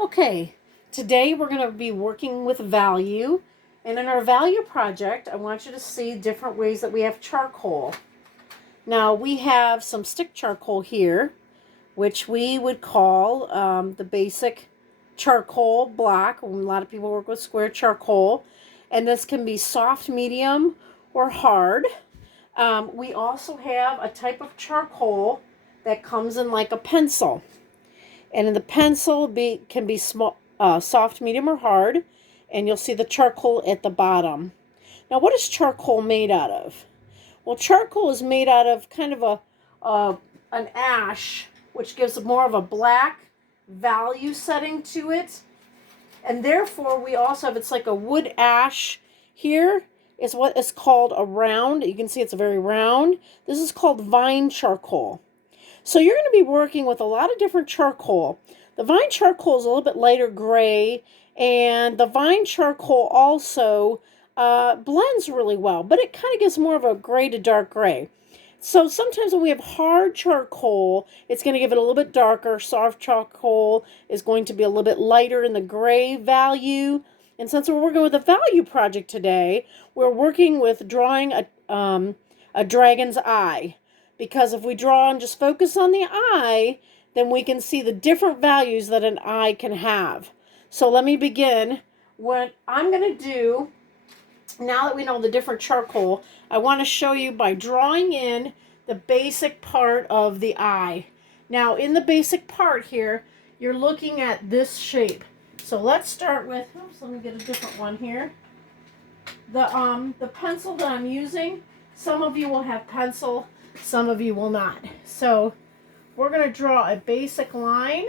Okay, today we're going to be working with value. And in our value project, I want you to see different ways that we have charcoal. Now, we have some stick charcoal here, which we would call the basic charcoal block. A lot of people work with square charcoal. And this can be soft, medium, or hard. We also have a type of charcoal that comes in like a pencil. And in the pencil can be small, soft, medium, or hard. And you'll see the charcoal at the bottom. Now, what is charcoal made out of? Well, charcoal is made out of kind of an ash, which gives more of a black value setting to it. And therefore, we also have, it's like a wood ash. Here is what is called a round. You can see it's very round. This is called vine charcoal. So you're going to be working with a lot of different charcoal. The vine charcoal is a little bit lighter gray, and the vine charcoal also blends really well, but it kind of gives more of a gray to dark gray. So sometimes when we have hard charcoal, it's going to give it a little bit darker. Soft charcoal is going to be a little bit lighter in the gray value. And since we're working with a value project today, we're working with drawing a dragon's eye. Because if we draw and just focus on the eye, then we can see the different values that an eye can have. So let me begin. What I'm going to do, now that we know the different charcoal, I want to show you by drawing in the basic part of the eye. Now, in the basic part here, you're looking at this shape. So let's start with, oops, let me get a different one here. The pencil that I'm using, some of you will have pencil, some of you will not. So we're going to draw a basic line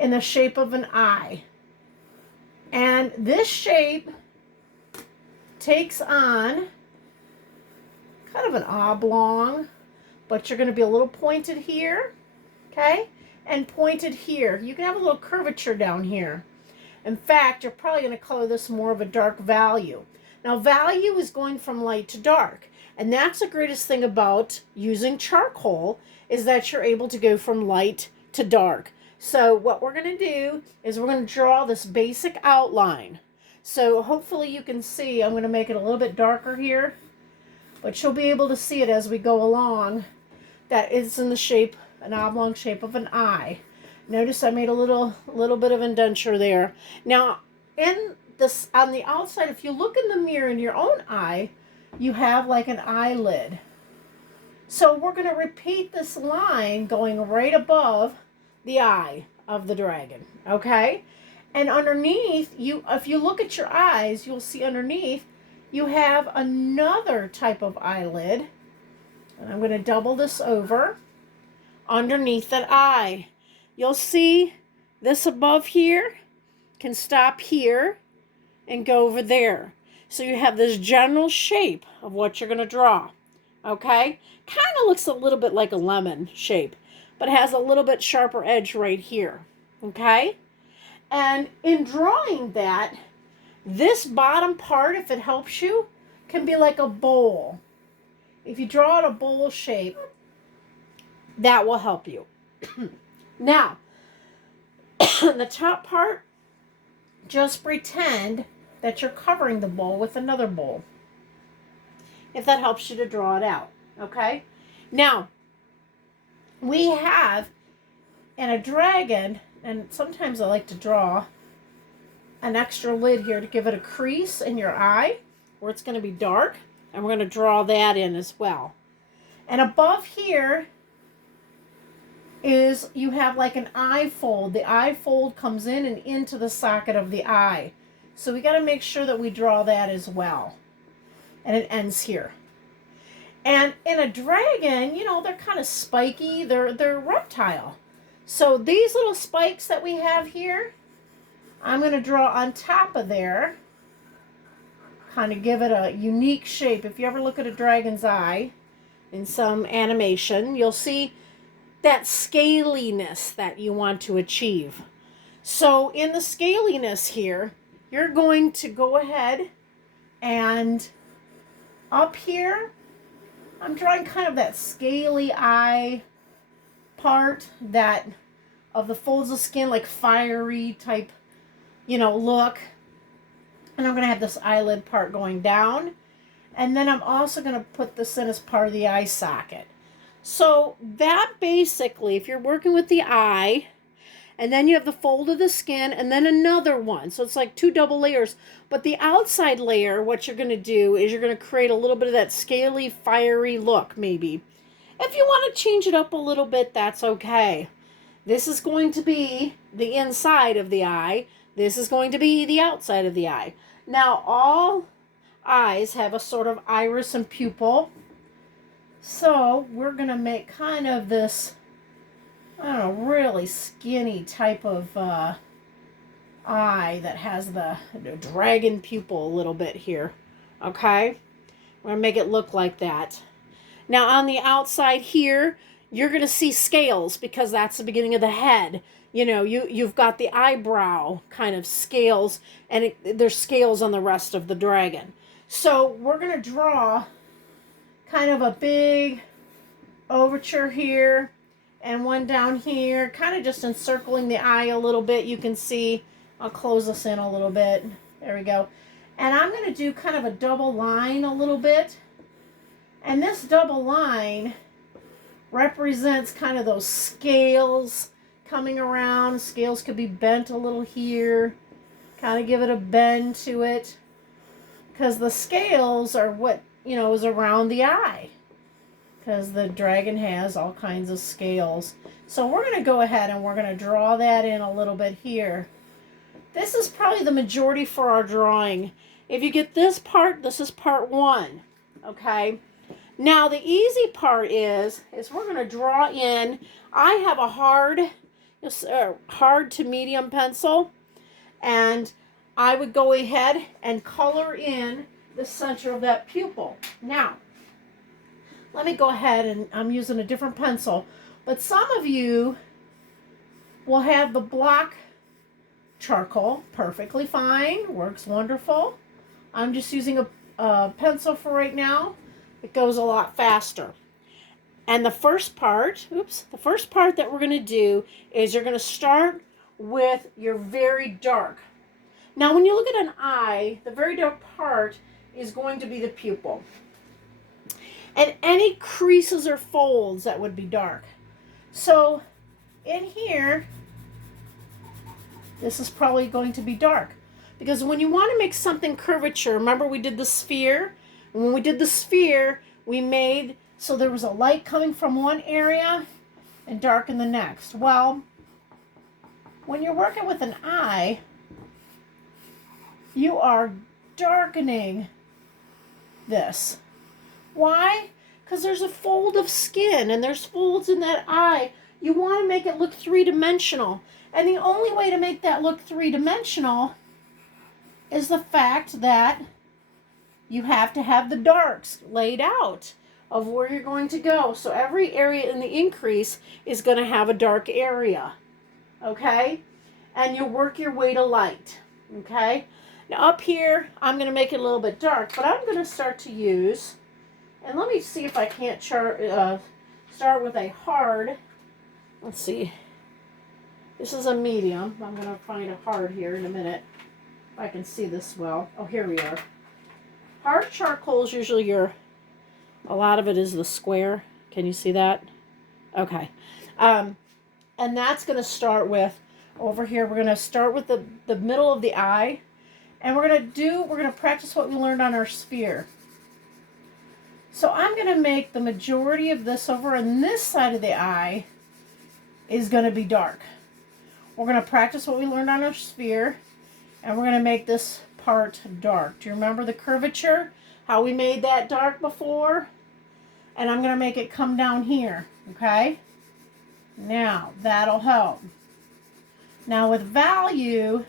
in the shape of an eye. And this shape takes on kind of an oblong, but you're going to be a little pointed here, okay? And pointed here. You can have a little curvature down here. In fact, you're probably going to color this more of a dark value. Now, value is going from light to dark. And that's the greatest thing about using charcoal, is that you're able to go from light to dark. So what we're going to do is we're going to draw this basic outline. So hopefully you can see, I'm going to make it a little bit darker here, but you'll be able to see it as we go along, that it's in the shape, an oblong shape of an eye. Notice I made a little bit of indenture there. Now, in this, on the outside, if you look in the mirror in your own eye, you have like an eyelid. So we're going to repeat this line going right above the eye of the dragon, okay? And underneath, if you look at your eyes, you'll see underneath you have another type of eyelid. And I'm going to double this over underneath that eye. You'll see this above here can stop here and go over there. So you have this general shape of what you're going to draw, okay? Kind of looks a little bit like a lemon shape, but it has a little bit sharper edge right here, okay? And in drawing that, this bottom part, if it helps you, can be like a bowl. If you draw it a bowl shape, that will help you. Now, the top part, just pretend that you're covering the bowl with another bowl, if that helps you to draw it out, okay? Now, we have in a dragon, and sometimes I like to draw an extra lid here to give it a crease in your eye where it's going to be dark, and we're going to draw that in as well. And above here is you have like an eye fold. The eye fold comes in and into the socket of the eye. So we got to make sure that we draw that as well. And it ends here. And in a dragon, you know, they're kind of spiky. They're reptile. So these little spikes that we have here, I'm going to draw on top of there. Kind of give it a unique shape. If you ever look at a dragon's eye in some animation, you'll see that scaliness that you want to achieve. So in the scaliness here, you're going to go ahead and up here, I'm drawing kind of that scaly eye part that of the folds of skin, like fiery type, look. And I'm going to have this eyelid part going down. And then I'm also going to put this in as part of the eye socket. So that basically, if you're working with the eye, and then you have the fold of the skin, and then another one. So it's like 2 double layers. But the outside layer, what you're going to do is you're going to create a little bit of that scaly, fiery look, maybe. If you want to change it up a little bit, that's okay. This is going to be the inside of the eye. This is going to be the outside of the eye. Now, all eyes have a sort of iris and pupil. So we're going to make kind of this, I don't know, really skinny type of eye that has the dragon pupil a little bit here. Okay? We're going to make it look like that. Now on the outside here, you're going to see scales because that's the beginning of the head. You've got the eyebrow kind of scales, and there's scales on the rest of the dragon. So we're going to draw kind of a big overture here and one down here, kind of just encircling the eye a little bit. You can see, I'll close this in a little bit. There we go. And I'm going to do kind of a double line a little bit. And this double line represents kind of those scales coming around. Scales could be bent a little here. Kind of give it a bend to it. Because the scales are what, is around the eye. Because the dragon has all kinds of scales. So we're going to go ahead and we're going to draw that in a little bit here. This is probably the majority for our drawing. If you get this part, this is part 1. Okay? Now the easy part is we're going to draw in. I have a hard to medium pencil, and I would go ahead and color in the center of that pupil. Now, let me go ahead, and I'm using a different pencil, but some of you will have the black charcoal, perfectly fine, works wonderful. I'm just using a pencil for right now. It goes a lot faster. And the first part that we're going to do is you're going to start with your very dark. Now, when you look at an eye, the very dark part is going to be the pupil. And any creases or folds that would be dark. So, in here, this is probably going to be dark. Because when you want to make something curvature, remember we did the sphere? And when we did the sphere, we made so there was a light coming from one area and dark in the next. Well, when you're working with an eye, you are darkening this. Why? Because there's a fold of skin and there's folds in that eye. You want to make it look three-dimensional. And the only way to make that look three-dimensional is the fact that you have to have the darks laid out of where you're going to go. So every area in the increase is going to have a dark area. Okay? And you work your way to light. Okay? Now up here, I'm going to make it a little bit dark, but I'm going to start to use, and let me see if I can't start with a hard, let's see. This is a medium. I'm going to find a hard here in a minute. If I can see this well. Oh, here we are. Hard charcoal is usually a lot of it is the square. Can you see that? Okay. And that's going to start with, over here, we're going to start with the middle of the eye. And we're going to practice what we learned on our sphere. So I'm going to make the majority of this over on this side of the eye is going to be dark. We're going to practice what we learned on our sphere. And we're going to make this part dark. Do you remember the curvature? How we made that dark before? And I'm going to make it come down here. Okay? Now, that'll help. Now with value,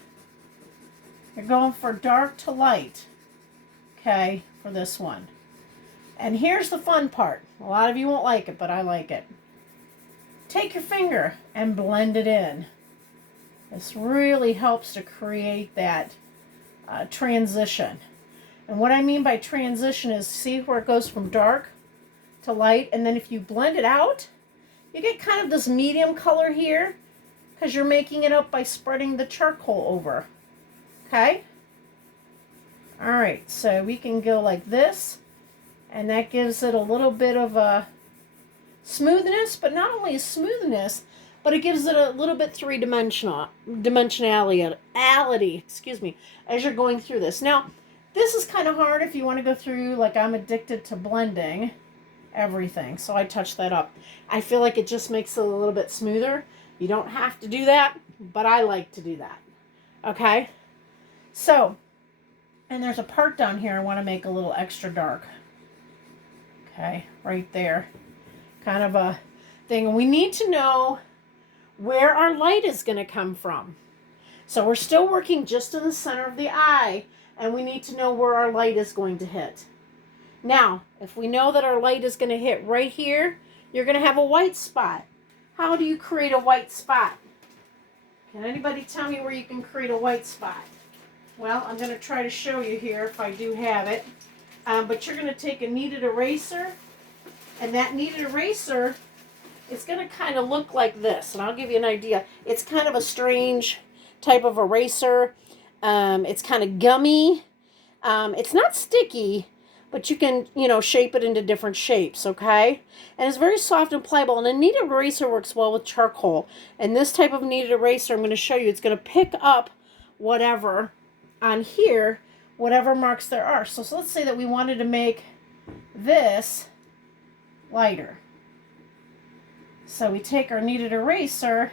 you're going for dark to light. Okay? For this one. And here's the fun part. A lot of you won't like it, but I like it. Take your finger and blend it in. This really helps to create that transition. And what I mean by transition is, see where it goes from dark to light, and then if you blend it out, you get kind of this medium color here, because you're making it up by spreading the charcoal over. Okay? All right, so we can go like this, and that gives it a little bit of a smoothness, but not only a smoothness, but it gives it a little bit dimensionality, excuse me, as you're going through this. Now, this is kind of hard if you want to go through, like I'm addicted to blending everything, so I touch that up. I feel like it just makes it a little bit smoother. You don't have to do that, but I like to do that. Okay? So, and there's a part down here I want to make a little extra dark. Okay, right there. Kind of a thing. And we need to know where our light is going to come from. So we're still working just in the center of the eye, and we need to know where our light is going to hit. Now, if we know that our light is going to hit right here, you're going to have a white spot. How do you create a white spot? Can anybody tell me where you can create a white spot? Well, I'm going to try to show you here if I do have it. But you're going to take a kneaded eraser, and that kneaded eraser is going to kind of look like this. And I'll give you an idea. It's kind of a strange type of eraser. It's kind of gummy. It's not sticky, but you can, shape it into different shapes, okay? And it's very soft and pliable. And a kneaded eraser works well with charcoal. And this type of kneaded eraser, I'm going to show you, it's going to pick up whatever on here, whatever marks there are. So let's say that we wanted to make this lighter. So we take our kneaded eraser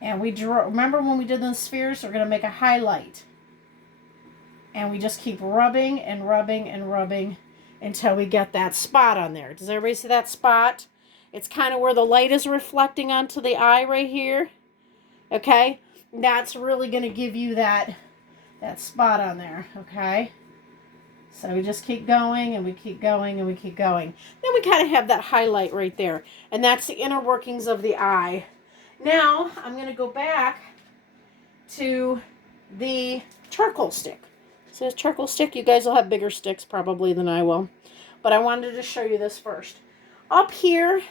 and we draw. Remember when we did the spheres? We're going to make a highlight. And we just keep rubbing and rubbing and rubbing until we get that spot on there. Does everybody see that spot? It's kind of where the light is reflecting onto the eye right here. Okay? That's really going to give you that spot on there. Okay? So we just keep going and we keep going and we keep going. Then we kind of have that highlight right there. And that's the inner workings of the eye. Now, I'm going to go back to the charcoal stick. So this charcoal stick, you guys will have bigger sticks probably than I will. But I wanted to show you this first. Up here,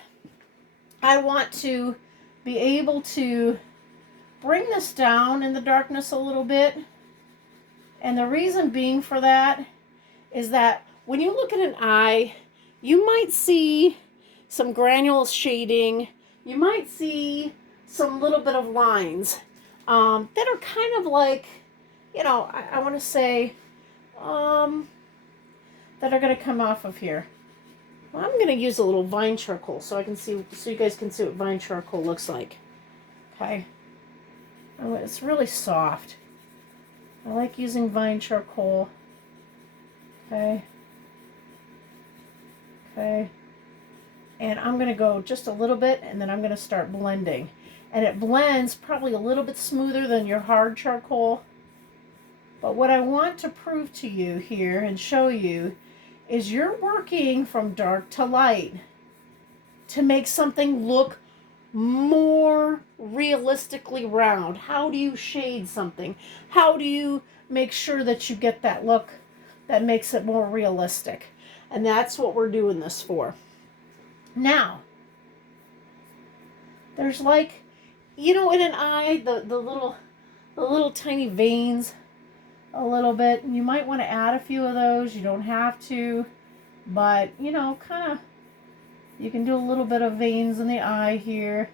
I want to be able to bring this down in the darkness a little bit. And the reason being for that is that when you look at an eye, you might see some granule shading. You might see some little bit of lines that are kind of like, I want to say, that are going to come off of here. Well, I'm going to use a little vine charcoal so you guys can see what vine charcoal looks like. Okay. Oh, it's really soft. I like using vine charcoal. Okay. Okay. And I'm going to go just a little bit, and then I'm going to start blending. And it blends probably a little bit smoother than your hard charcoal. But what I want to prove to you here and show you is you're working from dark to light to make something look more realistically round. How do you shade something? How do you make sure that you get that look that makes it more realistic? And that's what we're doing this for. Now, there's like, in an eye, the little tiny veins a little bit. You might want to add a few of those. You don't have to, but, kind of, you can do a little bit of veins in the eye here.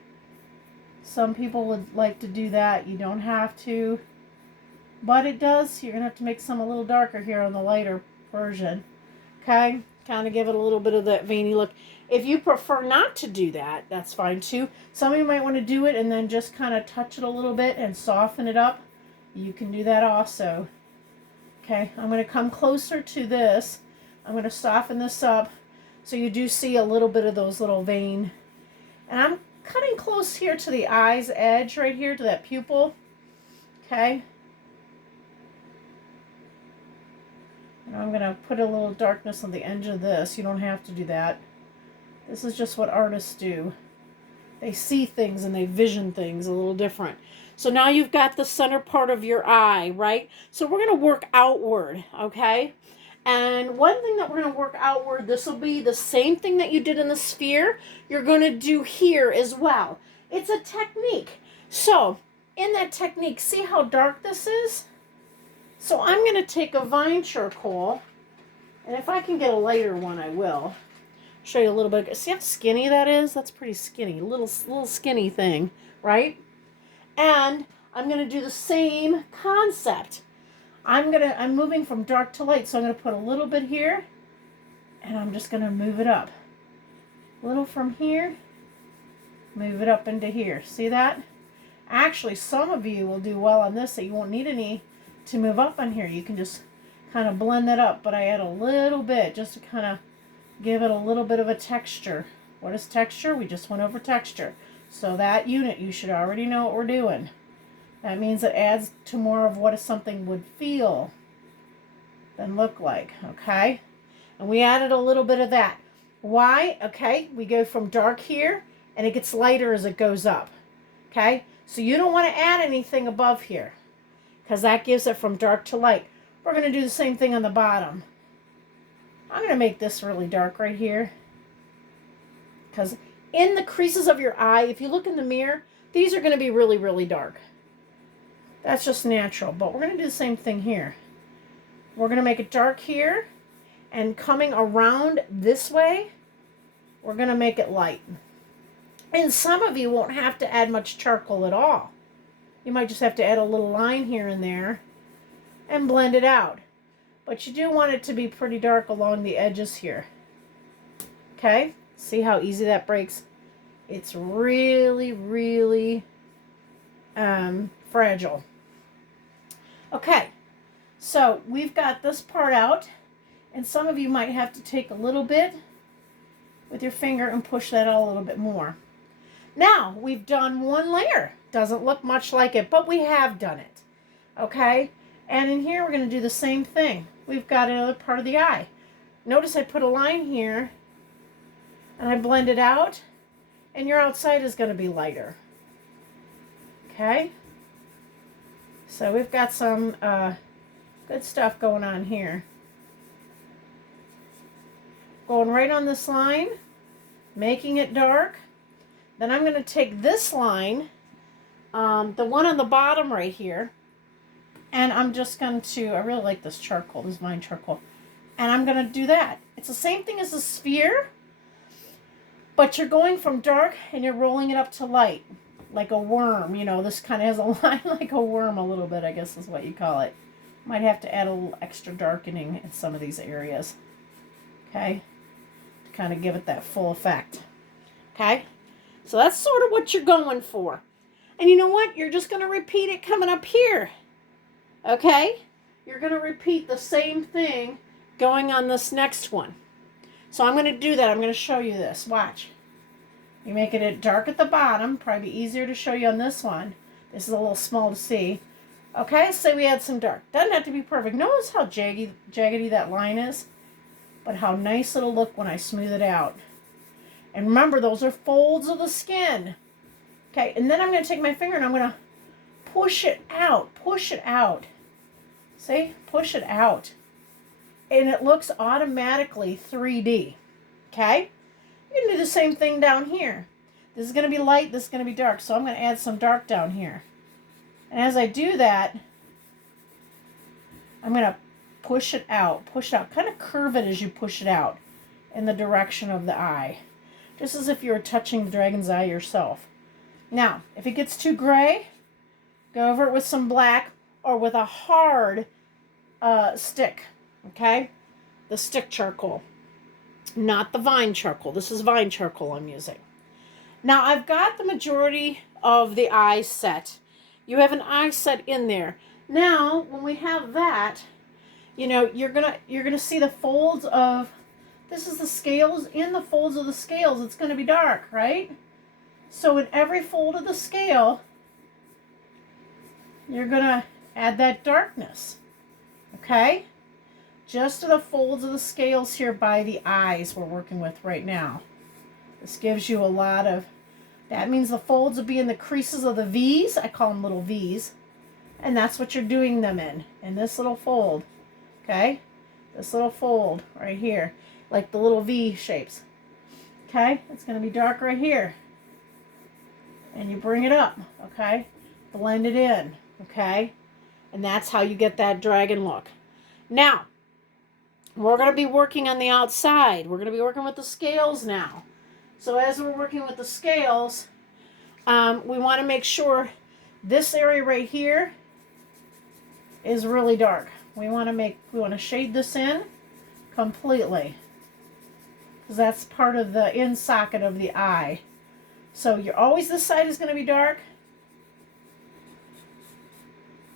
Some people would like to do that. You don't have to, but it does. You're going to have to make some a little darker here on the lighter version. Okay? Kind of give it a little bit of that veiny look. If you prefer not to do that, that's fine too. Some of you might want to do it and then just kind of touch it a little bit and soften it up. You can do that also. Okay, I'm going to come closer to this. I'm going to soften this up so you do see a little bit of those little vein. And I'm cutting close here to the eye's edge right here to that pupil. Okay. And I'm going to put a little darkness on the edge of this. You don't have to do that. This is just what artists do. They see things and they vision things a little different. So now you've got the center part of your eye, right? So we're going to work outward, okay? And one thing that we're going to work outward, this will be the same thing that you did in the sphere, you're going to do here as well. It's a technique. So in that technique, see how dark this is? So I'm going to take a vine charcoal, and if I can get a lighter one, I will. Show you a little bit. See how skinny that is? That's pretty skinny. Little skinny thing, right? And I'm going to do the same concept. I'm moving from dark to light, so I'm going to put a little bit here, and I'm just going to move it up. A little from here, move it up into here. See that? Actually, some of you will do well on this, that you won't need any to move up on here. You can just kind of blend that up, but I add a little bit just to kind of give it a little bit of a texture. What is texture? We just went over texture. So that unit, you should already know what we're doing. That means it adds to more of what something would feel than look like, okay? And we added a little bit of that. Why? Okay, we go from dark here, and it gets lighter as it goes up, okay? So you don't want to add anything above here, because that gives it from dark to light. We're going to do the same thing on the bottom. I'm going to make this really dark right here, because in the creases of your eye, if you look in the mirror, these are going to be really, really dark. That's just natural, but we're going to do the same thing here. We're going to make it dark here, and coming around this way, we're going to make it light. And some of you won't have to add much charcoal at all. You might just have to add a little line here and there and blend it out. But you do want it to be pretty dark along the edges here. Okay? See how easy that breaks? It's really, really fragile. Okay, so we've got this part out, and some of you might have to take a little bit with your finger and push that out a little bit more. Now, we've done one layer. Doesn't look much like it, but we have done it. Okay? And in here, we're going to do the same thing. We've got another part of the eye. Notice I put a line here, and I blend it out, and your outside is going to be lighter. Okay? So we've got some good stuff going on here. Going right on this line, making it dark. Then I'm going to take this line, the one on the bottom right here, and I'm just going to, I really like this charcoal, this vine charcoal, and I'm going to do that. It's the same thing as a sphere, but you're going from dark and you're rolling it up to light, like a worm. You know, this kind of has a line like a worm a little bit, I guess is what you call it. Might have to add a little extra darkening in some of these areas, okay, to kind of give it that full effect, okay? So that's sort of what you're going for. And you know what? You're just going to repeat it coming up here. Okay? You're going to repeat the same thing going on this next one. So I'm going to do that. I'm going to show you this. Watch. You're making it dark at the bottom. Probably easier to show you on this one. This is a little small to see. Okay? Say we add some dark. Doesn't have to be perfect. Notice how jaggedy that line is? But how nice it'll look when I smooth it out. And remember, those are folds of the skin. Okay, and then I'm going to take my finger and I'm going to push it out. Push it out. See? Push it out. And it looks automatically 3D. Okay? You can do the same thing down here. This is going to be light. This is going to be dark. So I'm going to add some dark down here. And as I do that, I'm going to push it out. Push it out. Kind of curve it as you push it out in the direction of the eye. Just as if you were touching the dragon's eye yourself. Now, if it gets too gray, go over it with some black or with a hard stick, okay? The stick charcoal, not the vine charcoal. This is vine charcoal I'm using. Now, I've got the majority of the eye set. You have an eye set in there. Now, when we have that, you know, you're gonna see the folds of. This is the scales. In the folds of the scales, it's going to be dark, right? So in every fold of the scale, you're going to add that darkness, okay? Just to the folds of the scales here by the eyes we're working with right now. This gives you a lot of, that means the folds will be in the creases of the V's. I call them little V's. And that's what you're doing them in this little fold, okay? This little fold right here. Like the little V shapes. Okay? It's going to be dark right here. and you bring it up, okay? Blend it in, okay? And that's how you get that dragon look. Now, we're going to be working on the outside. We're going to be working with the scales now. So as we're working with the scales, we want to make sure this area right here is really dark. We want to shade this in completely, because that's part of the in socket of the eye. So this side is going to be dark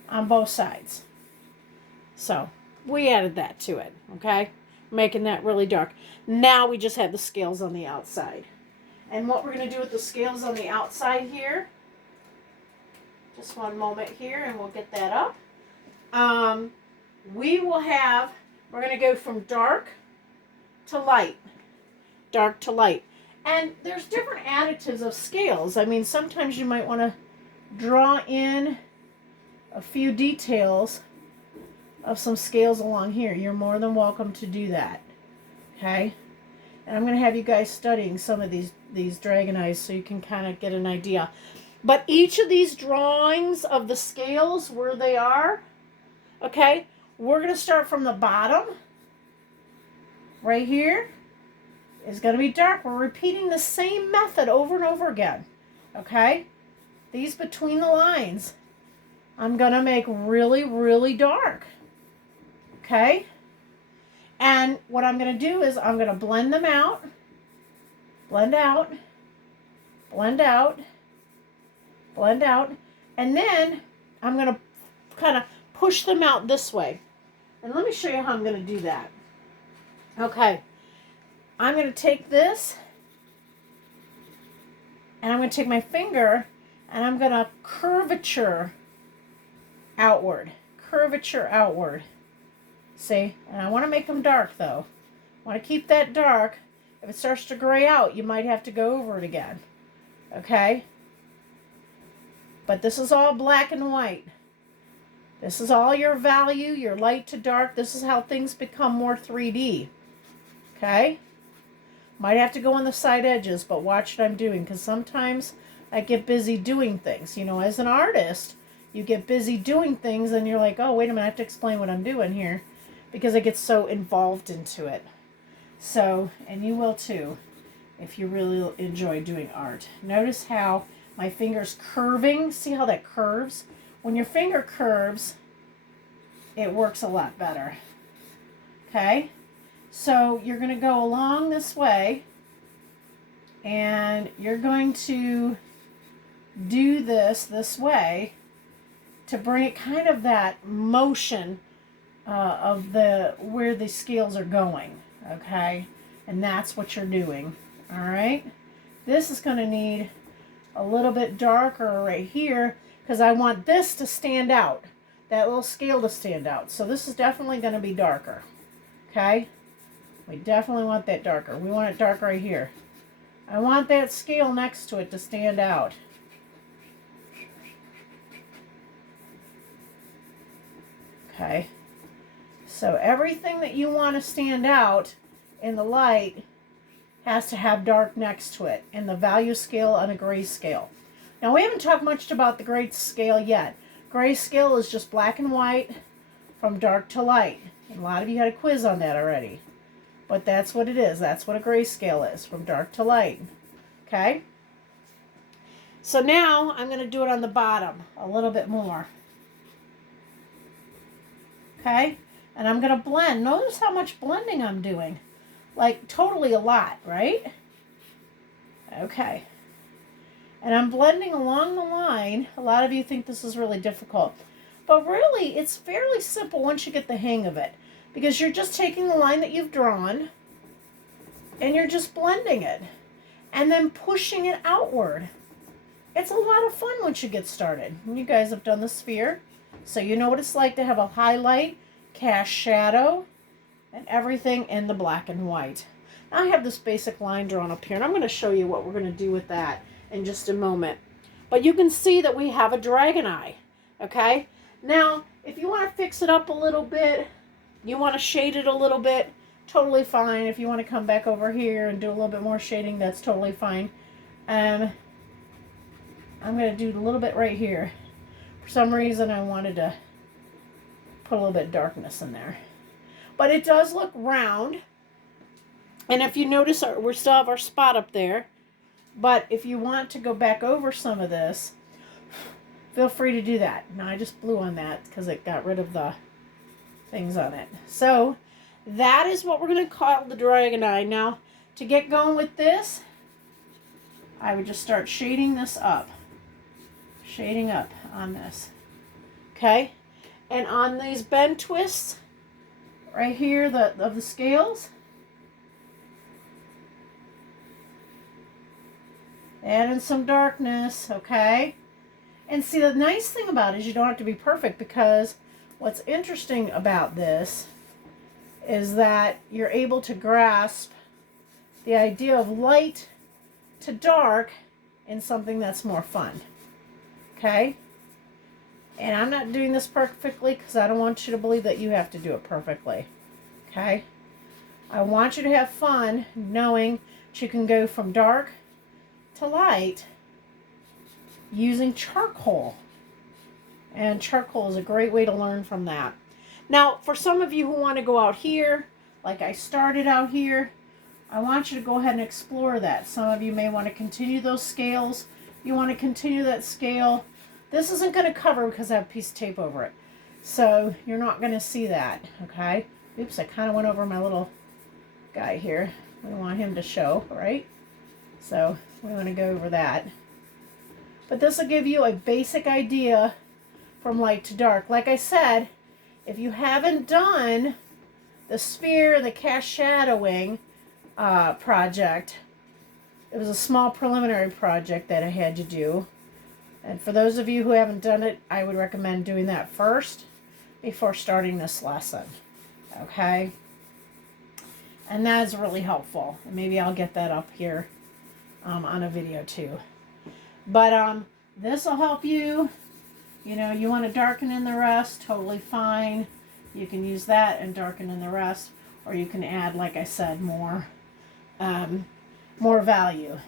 on both sides. So we added that to it, okay? Making that really dark. Now we just have the scales on the outside. And what we're going to do with the scales on the outside here, just one moment here and we'll get that up. We're going to go from dark to light. Dark to light. And there's different additives of scales. I mean, sometimes you might want to draw in a few details of some scales along here. You're more than welcome to do that. Okay? And I'm going to have you guys studying some of these dragon eyes so you can kind of get an idea. But each of these drawings of the scales, where they are, okay, we're going to start from the bottom. Right here is going to be dark. We're repeating the same method over and over again. Okay? These between the lines, I'm going to make really, really dark. Okay? And what I'm going to do is I'm going to blend them out. Blend out. Blend out. Blend out. And then I'm going to kind of push them out this way. And let me show you how I'm going to do that. Okay. I'm going to take this and I'm going to take my finger and I'm going to curvature outward. Curvature outward. See? And I want to make them dark though. I want to keep that dark. If it starts to gray out, you might have to go over it again. Okay? But this is all black and white. This is all your value, your light to dark. This is how things become more 3D. Okay? Might have to go on the side edges, but watch what I'm doing, because sometimes I get busy doing things. You know, as an artist, you get busy doing things and you're like, oh, wait a minute, I have to explain what I'm doing here, because I get so involved into it. So, and you will too, if you really enjoy doing art. Notice how my finger's curving. See how that curves? When your finger curves, it works a lot better. Okay? So you're going to go along this way, and you're going to do this way to bring it kind of that motion of where the scales are going. Okay? And that's what you're doing. All right? This is going to need a little bit darker right here, because I want this to stand out, that little scale to stand out. So this is definitely going to be darker. Okay? We definitely want that darker. We want it dark right here. I want that scale next to it to stand out. Okay? So everything that you want to stand out in the light has to have dark next to it, in the value scale and a grayscale. Now, we haven't talked much about the grayscale yet. Grayscale is just black and white from dark to light. And a lot of you had a quiz on that already. But that's what it is. That's what a grayscale is, from dark to light. Okay? So now I'm going to do it on the bottom a little bit more. Okay? And I'm going to blend. Notice how much blending I'm doing. Like, totally a lot, right? Okay. And I'm blending along the line. A lot of you think this is really difficult. But really, it's fairly simple once you get the hang of it. Because you're just taking the line that you've drawn, and you're just blending it. And then pushing it outward. It's a lot of fun once you get started. And you guys have done the sphere. So you know what it's like to have a highlight, cast shadow, and everything in the black and white. Now I have this basic line drawn up here, and I'm going to show you what we're going to do with that in just a moment. But you can see that we have a dragon eye. Okay? Now, if you want to fix it up a little bit, you want to shade it a little bit, totally fine. If you want to come back over here and do a little bit more shading, that's totally fine. I'm going to do a little bit right here. For some reason, I wanted to put a little bit of darkness in there. But it does look round. And if you notice, we still have our spot up there. But if you want to go back over some of this, feel free to do that. Now, I just blew on that because it got rid of the things on it. So, that is what we're going to call the dragon eye. Now, to get going with this, I would just start shading this up. Shading up on this. Okay? And on these bend twists, right here, of the scales, add in some darkness, okay? And see, the nice thing about it is you don't have to be perfect, because what's interesting about this is that you're able to grasp the idea of light to dark in something that's more fun, okay? And I'm not doing this perfectly because I don't want you to believe that you have to do it perfectly, okay? I want you to have fun knowing that you can go from dark to light using charcoal. And charcoal is a great way to learn from that. Now, for some of you who want to go out here, like I started out here, I want you to go ahead and explore that. Some of you may want to continue those scales. You want to continue that scale. This isn't going to cover because I have a piece of tape over it. So you're not going to see that, okay? Oops, I kind of went over my little guy here. We want him to show, right? So we want to go over that. But this will give you a basic idea from light to dark. Like I said, if you haven't done the sphere and the cast shadowing project, it was a small preliminary project that I had to do. And for those of you who haven't done it, I would recommend doing that first before starting this lesson. Okay? And that is really helpful. And maybe I'll get that up here on a video too. But this will help you. You know, you want to darken in the rest, totally fine. You can use that and darken in the rest. Or you can add, like I said, more value.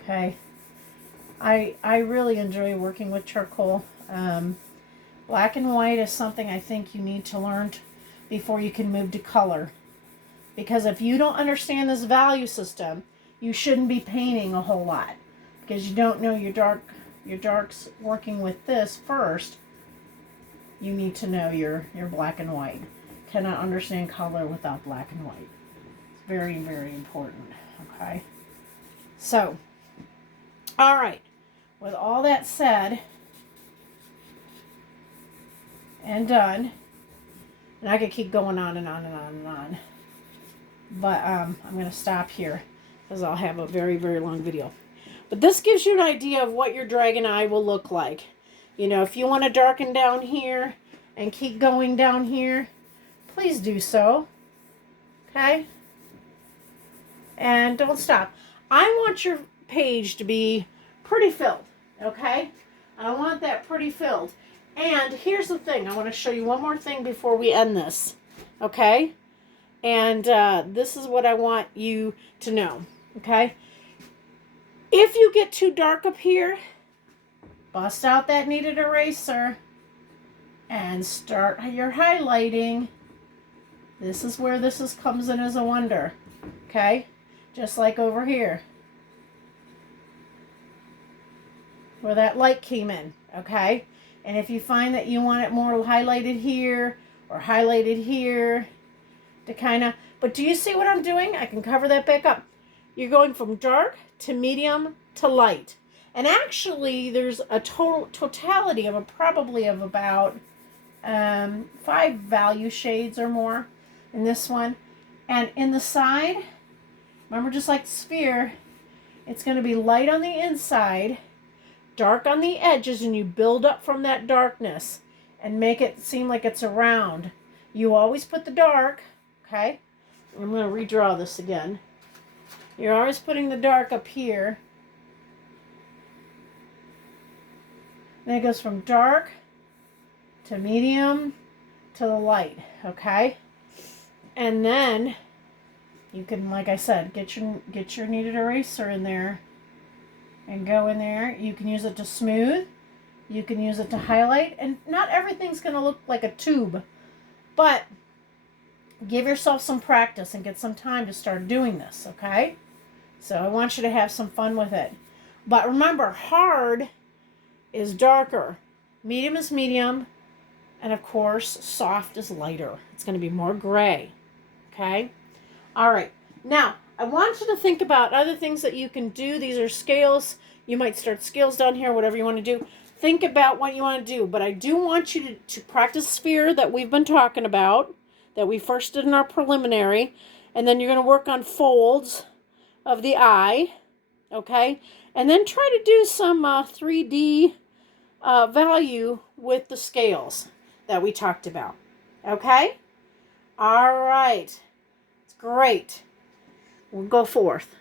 Okay? I really enjoy working with charcoal. Black and white is something I think you need to learn before you can move to color. Because if you don't understand this value system, you shouldn't be painting a whole lot. Because you don't know your darks working with this first. You need to know your black and white. Cannot understand color without black and white. It's very, very important. Okay? So, all right. With all that said and done, and I could keep going on and on and on and on, but I'm going to stop here because I'll have a very, very long video. But this gives you an idea of what your dragon eye will look like. You know, if you want to darken down here and keep going down here, please do so. Okay? And don't stop. I want your page to be pretty filled. Okay? I want that pretty filled. And here's the thing. I want to show you one more thing before we end this. Okay? And this is what I want you to know. Okay? If you get too dark up here, bust out that kneaded eraser and start your highlighting. This is where comes in as a wonder. Okay? Just like over here, where that light came in, okay? And if you find that you want it more highlighted here or highlighted here to kind of, but do you see what I'm doing? I can cover that back up. You're going from dark to medium to light. And actually, there's a totality of probably of about 5 value shades or more in this one. And in the side, remember, just like the sphere, it's going to be light on the inside, dark on the edges, and you build up from that darkness and make it seem like it's a round. You always put the dark, okay? I'm going to redraw this again. You're always putting the dark up here. Then it goes from dark to medium to the light, okay? And then you can, like I said, get your kneaded eraser in there and go in there. You can use it to smooth. You can use it to highlight. And not everything's going to look like a tube. But give yourself some practice and get some time to start doing this, okay? So I want you to have some fun with it. But remember, hard is darker. Medium is medium. And of course, soft is lighter. It's going to be more gray. Okay? All right. Now, I want you to think about other things that you can do. These are scales. You might start scales down here, whatever you want to do. Think about what you want to do. But I do want you to practice sphere that we've been talking about, that we first did in our preliminary. And then you're going to work on folds of the eye. Okay? And then try to do some 3D value with the scales that we talked about. Okay? All right. It's great. We'll go forth.